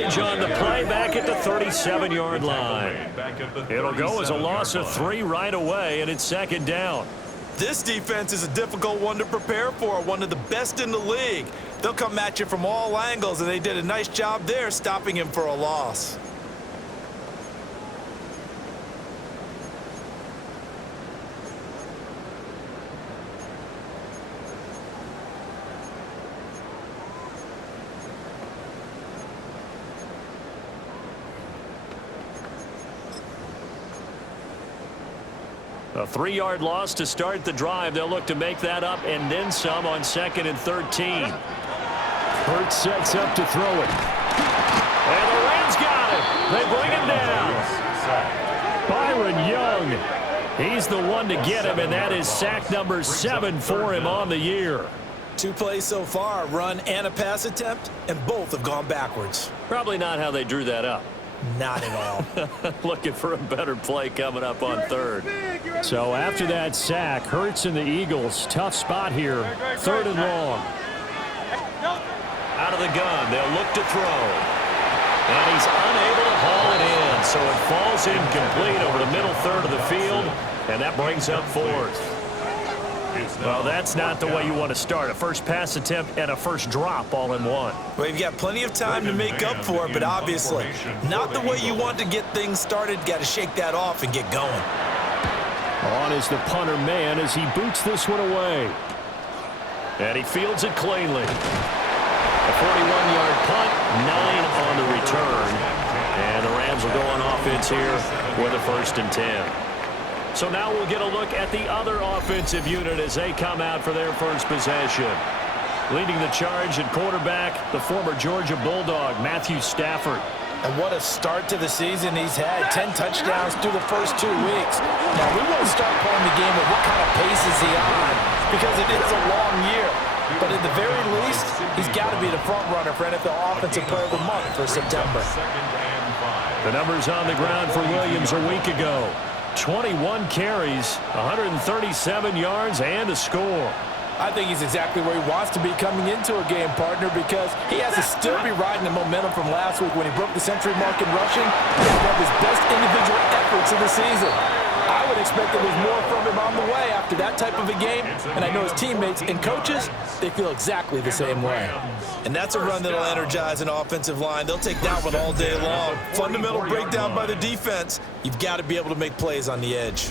On the play back at the 37-yard line. It'll go as a loss of 3 right away, and it's second down. This defense is a difficult one to prepare for, one of the best in the league. They'll come at you from all angles, and they did a nice job there stopping him for a loss. A 3-yard loss to start the drive. They'll look to make that up and then some on 2nd and 13. Hurts sets up to throw it. And the Rams got it. They bring him down. Byron Young. He's the one to get him, and that is sack number 7 for him on the year. 2 plays so far, a run and a pass attempt, and both have gone backwards. Probably not how they drew that up. Not at all. Looking for a better play coming up on 3rd. So after that sack, Hurts and the Eagles, tough spot here. 3rd and long. Out of the gun, they'll look to throw. And he's unable to haul it in, so it falls incomplete over the middle third of the field, and that brings up 4th. Well, that's not the way you want to start. A first pass attempt and a first drop all in one. Well, you've got plenty of time to make up for it, but obviously not the way you want to get things started. Got to shake that off and get going. On is the punter man as he boots this one away. And he fields it cleanly. A 41-yard punt, 9 on the return. And the Rams will go on offense here with a 1st and 10. So now we'll get a look at the other offensive unit as they come out for their first possession. Leading the charge at quarterback, the former Georgia Bulldog, Matthew Stafford. And what a start to the season he's had. 10 touchdowns through the first 2 weeks. Now, we won't start playing the game of what kind of pace is he on, because it is a long year. But at the very least, he's got to be the front runner for NFL Offensive Player of the Month for September. The numbers on the ground for Williams a week ago. 21 carries, 137 yards, and a score. I think he's exactly where he wants to be coming into a game, partner, because he has to still be riding the momentum from last week when he broke the century mark in rushing. He had one of his best individual efforts of the season. I would expect there was more from him on the way after that type of a game, and I know his teammates and coaches, they feel exactly the same way. And that's a run that'll energize an offensive line. They'll take that one all day long. Fundamental breakdown by the defense. You've got to be able to make plays on the edge.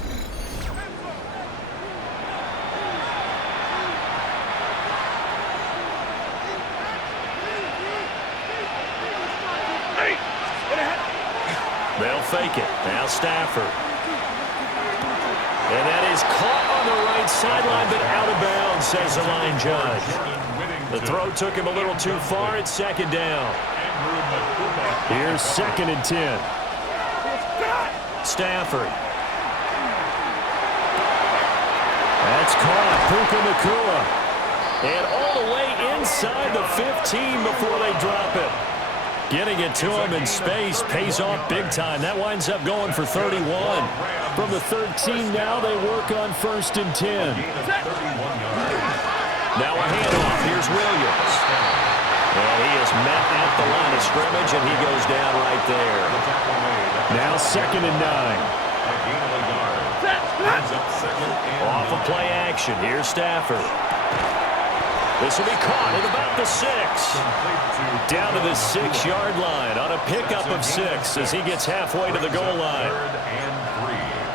They'll fake it. Now Stafford. And that is caught on the right sideline, but out of bounds, says the line judge. The throw took him a little too far. It's 2nd down. Here's 2nd and 10. Stafford. That's caught. Puka Nacua. And all the way inside the 15 before they drop it. Getting it to him in space pays off big time. That winds up going for 31. From the 13 now, they work on 1st and 10. Now a handoff. Here's Williams. And he is met at the line of scrimmage, and he goes down right there. Now 2nd and 9. Off of play action. Here's Stafford. This will be caught at about the 6. Down to the 6-yard line on a pickup of 6 as he gets halfway to the goal line.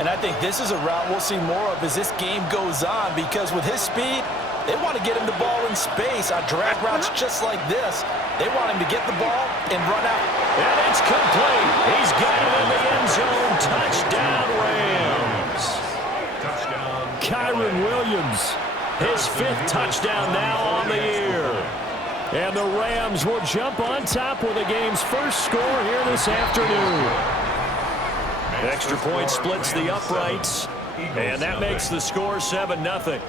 And I think this is a route we'll see more of as this game goes on, because with his speed, they want to get him the ball in space on drag routes just like this. They want him to get the ball and run out. And it's complete. He's got it in the end zone. Touchdown, Rams. Kyron Williams. His 5th touchdown now on the year. And the Rams will jump on top with the game's first score here this afternoon. Extra point splits the uprights, and that makes the score 7-0.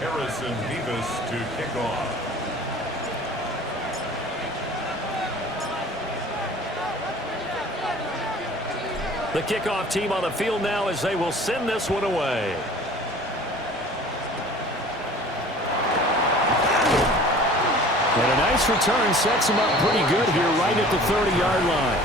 Harrison Davis to kick off. The kickoff team on the field now as they will send this one away. And a nice return sets him up pretty good here right at the 30-yard line.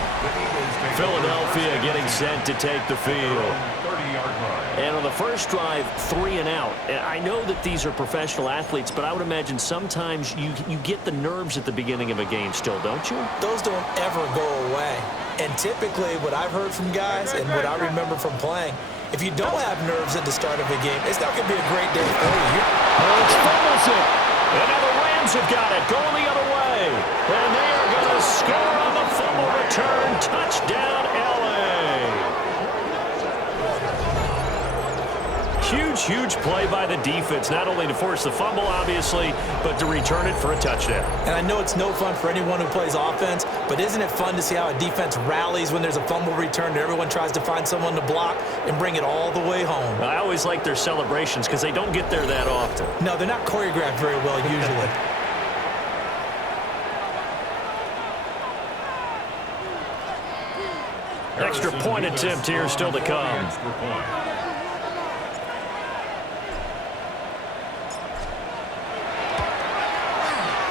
Philadelphia getting set to take the field. 30-yard line. And on the first drive, 3 and out. I know that these are professional athletes, but I would imagine sometimes you get the nerves at the beginning of a game still, don't you? Those don't ever go away. And typically what I've heard from guys and what I remember from playing, if you don't have nerves at the start of a game, it's not going to be a great day for you. Hurts fumbles it. And now the Rams have got it, going the other way. And they are going to score on the fumble return. Touchdown, L.A. Huge play by the defense, not only to force the fumble, obviously, but to return it for a touchdown. And I know it's no fun for anyone who plays offense, but isn't it fun to see how a defense rallies when there's a fumble return and everyone tries to find someone to block and bring it all the way home? I always like their celebrations because they don't get there that often. No, they're not choreographed very well usually. Extra point attempt here still to come.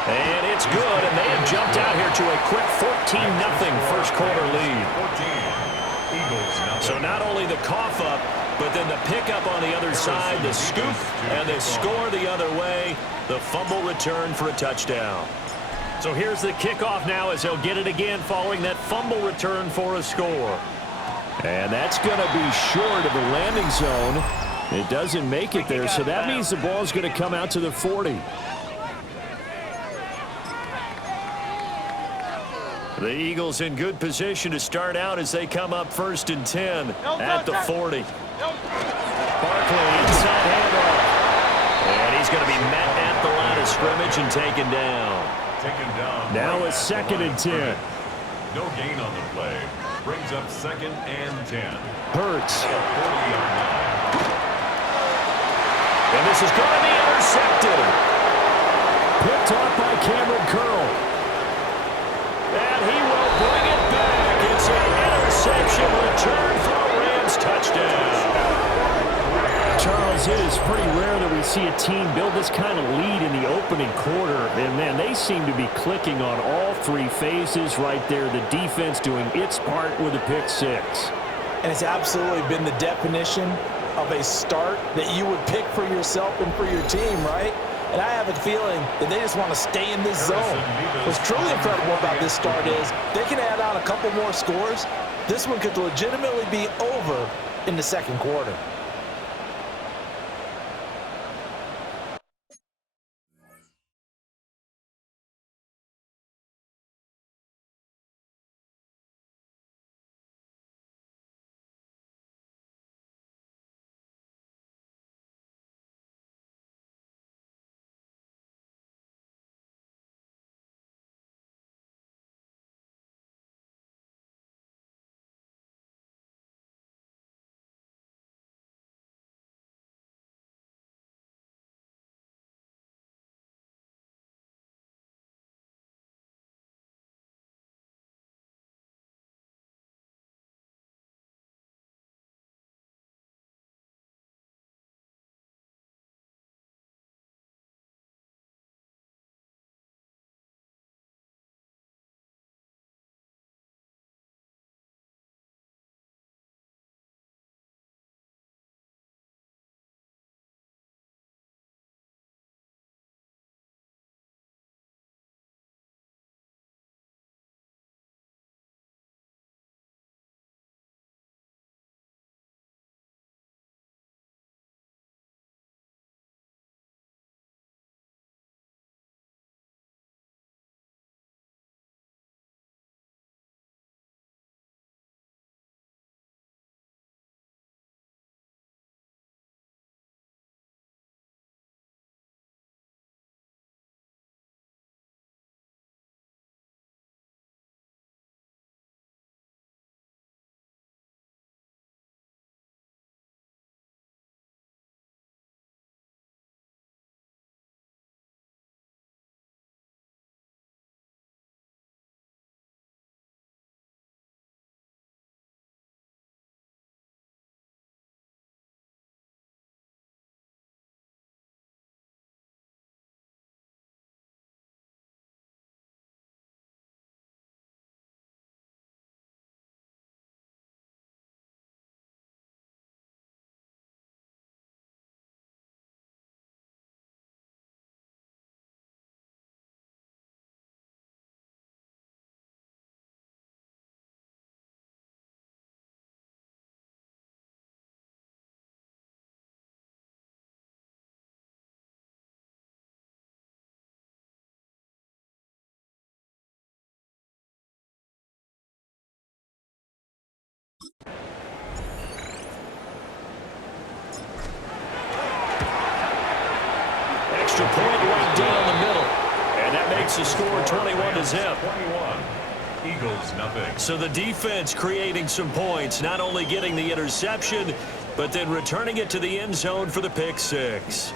And it's good, and they have jumped out here to a quick 14-0 first quarter lead. So not only the cough up, but then the pickup on the other side, the scoop, and the score the other way, the fumble return for a touchdown. So here's the kickoff now as they'll get it again following that fumble return for a score. And that's going to be short of the landing zone. It doesn't make it there, so that means the ball's going to come out to the 40. The Eagles in good position to start out as they come up 1st and 10 at the 40. Barkley inside handoff. And he's going to be met at the line of scrimmage and taken down. Now a 2nd and 10. No gain on the play. Brings up 2nd and 10. Hurts. 40-yard line. And this is going to be intercepted. Picked off by Cameron Curl. And he will bring it back. It's an interception return for a Rams touchdown. Charles, it is pretty rare that we see a team build this kind of lead in the opening quarter. And, man, they seem to be clicking on all 3 phases right there. The defense doing its part with a pick 6. And it's absolutely been the definition of a start that you would pick for yourself and for your team, right? And I have a feeling that they just want to stay in this zone. What's truly incredible about this start is they can add on a couple more scores. This one could legitimately be over in the 2nd quarter. extra point right down the middle. And that makes the score 21-0. 21. Eagles, nothing. So the defense creating some points, not only getting the interception, but then returning it to the end zone for the pick six.